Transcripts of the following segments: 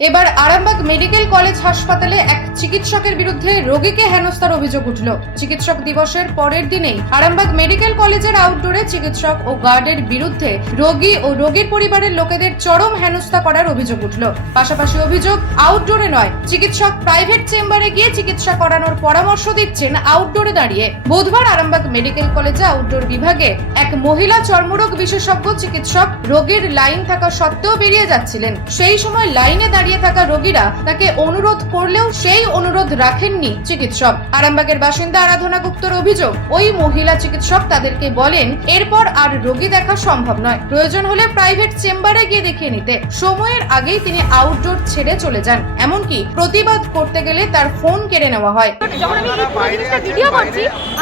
এবার Arambagh medical college হাসপাতালে এক চিকিৎসকের বিরুদ্ধে রোগীকে হেনস্থার অভিযোগ উঠল। চিকিৎসক দিবসের পরের দিনেই আরামবাগ মেডিকেল কলেজের আউটডোরে চিকিৎসক ও গার্ডের বিরুদ্ধে রোগী ও রোগীর পরিবারের লোকেদের চরম হেনস্থা করার অভিযোগ উঠল। পাশাপাশি অভিযোগ আউটডোরে নয়, চিকিৎসক প্রাইভেট চেম্বারে গিয়ে চিকিৎসা করানোর পরামর্শ দিচ্ছেন আউটডোরে দাঁড়িয়ে। বুধবার আরামবাগ মেডিকেল কলেজে আউটডোর বিভাগে এক মহিলা চর্মরোগ বিশেষজ্ঞ চিকিৎসক রোগীর লাইন থাকা সত্ত্বেও বেরিয়ে যাচ্ছিলেন। সেই সময় লাইনে দাঁড়িয়ে থাকা রোগীরা তাকে অনুরোধ করলেও সেই অনুরোধ রাখেননি চিকিৎসক। আরামবাগের বাসিন্দা আরাধনা গুপ্তর অভিযোগ, ওই মহিলা চিকিৎসক তাদেরকে বলেন, এরপর আর রোগী দেখা সম্ভব নয়। প্রয়োজন হলে প্রাইভেট চেম্বারে গিয়ে দেখিয়ে নিতে। সময়ের আগেই তিনি আউটডোর ছেড়ে চলে যান। এমনকি প্রতিবাদ করতে গেলে তার ফোন কেড়ে নেওয়া হয়। আমি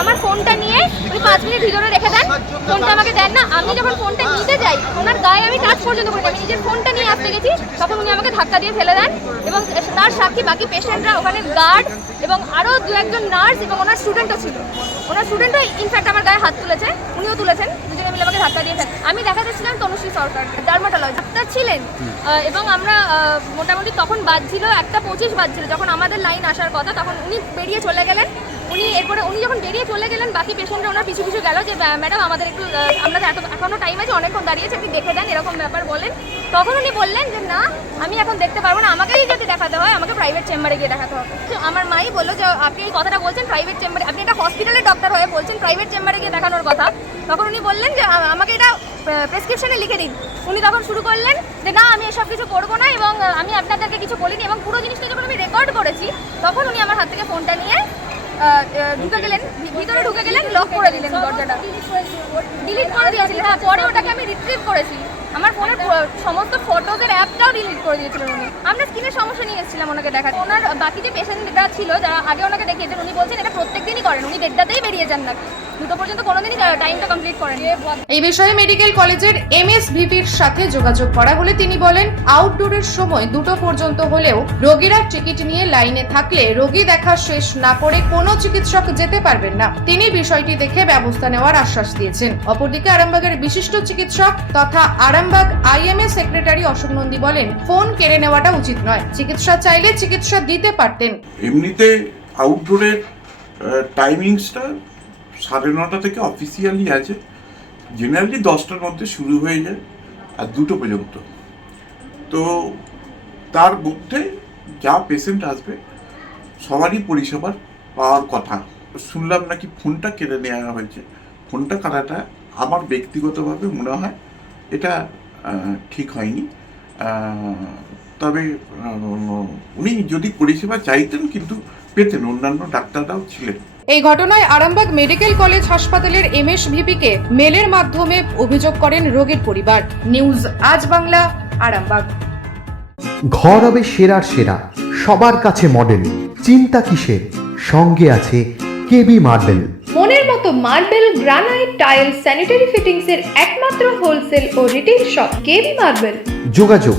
আমার ফোনটা নিয়ে ওই পাঁচ মিনিট ভিতরে রেখে দেন। ফোনটা আমাকে দেন না। আমি যখন ফোনটা নিতে যাই, ওনার গায়ে আমি টাচ পর্যন্ত করি আমি নিজের ফোনটা নিয়ে আসতে গেছি, তখন উনি আমাকে ধাক্কা দিয়ে ফেলে দেন এবং তার সাক্ষী বাকি পেশেন্টরা ওখানে গার্ড এবং আরও দু একজন নার্স এবং ওনার স্টুডেন্টও ছিল। ওনার স্টুডেন্টও ইনফ্যাক্ট আমার গায়ে হাত তুলেছে, উনিও তুলেছেন, দুজনে মিলে আমাকে ধাক্কা দিয়েছেন। আমি দেখা যাচ্ছিলাম তনুশ্রী সরকার ডার্মাটোলজি ডাক্তার ছিলেন এবং আমরা মোটামুটি তখন বাজছিল, একটা পঁচিশ বাজছিল। যখন আমাদের লাইন আসার কথা, তখন উনি বেরিয়ে চলে গেলেন। উনি, এরপরে উনি যখন বেরিয়ে চলে গেলেন, বাকি পেশেন্টরা ওনার পিছু পিছু গেল যে ম্যাডাম, আমাদের একটু আপনাদের এত এখনও টাইম আছে, অনেকক্ষণ দাঁড়িয়েছে, আপনি দেখে দেন এরকম ব্যাপার বলেন। তখন উনি বললেন যে, না, আমি এখন দেখতে পারব না, আমাকেই যদি দেখাতে হয়, আমাকে প্রাইভেট চেম্বারে গিয়ে দেখাতে হবে। তো আমার মাই বলল যে, আপনি এই কথাটা বলছেন প্রাইভেট চেম্বারে আপনি একটা হসপিটালের ডক্টর হয়ে বলছেন প্রাইভেট চেম্বারে গিয়ে দেখানোর কথা। তখন উনি বললেন যে আমাকে এটা প্রেসক্রিপশনে লিখে দিন। উনি তখন শুরু করলেন যে, না, আমি এসব কিছু করব না এবং আমি আপনাদেরকে কিছু বলিনি এবং পুরো জিনিসটা যখন আমি রেকর্ড করেছি, তখন উনি আমার হাত থেকে ফোনটা নিয়ে ঢুকে গেলেন ভিতরে ঢুকে গেলেন লক করে দিলেন দরজাটা। ডিলিট করে দিয়েছিলেন হ্যাঁ পরে ওটাকে আমি রিট্রিভ করেছি। আমার ফোনের সমস্ত ফটোজের অ্যাপটাও ডিলিট করে দিয়েছিলেন উনি। আমরা স্কিনের সমস্যা নিয়ে এসেছিলাম ওনাকে দেখাতে। ওনার বাকি যে পেশেন্টরা ছিল, যারা আগে ওনাকে দেখিয়েছেন, উনি বলছেন এটা প্রত্যেক দিনই করেন, উনি দেড়টাতেই বেরিয়ে যান নাকি? দুটো পর্যন্ত কোনোদিনই টাইমটা কমপ্লিট করেন। এই বিষয়ে মেডিকেল কলেজের এমএসভিপির সাথে যোগাযোগ করা হলে তিনি বলেন আউটডোরের সময় দুটো পর্যন্ত হলেও রোগীরা টিকিট নিয়ে লাইনে থাকলে রোগী দেখা শেষ না করে কোনো চিকিৎসক যেতে পারবেন না। তিনি বিষয়টি দেখে ব্যবস্থা নেওয়ার আশ্বাস দিয়েছেন। অপরদিকে আরামবাগের বিশিষ্ট চিকিৎসক তথা আরামবাগ আইএমএ সেক্রেটারি অশোক নন্দী বলেন ফোন কেড়ে নেওয়াটা উচিত নয়। চিকিৎসা চাইলে চিকিৎসা দিতে পারতেন। এমনিতে আউটডোরের টাইমিংসটা সাড়ে নটা থেকে অফিসিয়ালি আছে। জেনারেলি দশটার মধ্যে শুরু হয়ে যায় আর দুটো পর্যন্ত। তো তার মধ্যে যা পেশেন্ট আসবে, সবারই পরিষেবার পাওয়ার কথা। শুনলাম নাকি ফোনটা কেড়ে নেওয়া হয়েছে। ফোনটা কাটাটা আমার ব্যক্তিগতভাবে মনে হয় এটা ঠিক হয়নি। তবে উনি যদি পরিষেবা চাইতেন কিন্তু পেতেন অন্যান্য ডাক্তাররাও ছিলেন। এই ঘটনায় আরামবাগ মেডিকেল কলেজ হাসপাতালের এমএসভিপিকে মেলের মাধ্যমে অভিযোগ করেন রোগীর পরিবার। নিউজ আজ বাংলা আরামবাগ। ঘর হবে সেরার সেরা সবার কাছে মডেল চিন্তা কিসের? সঙ্গে আছে কেবি মার্বেল মনের মতো marble granite tile sanitary fittings এর একমাত্র হোলসেল ও রিটেল শপ কেবি মার্বেল যোগাযোগ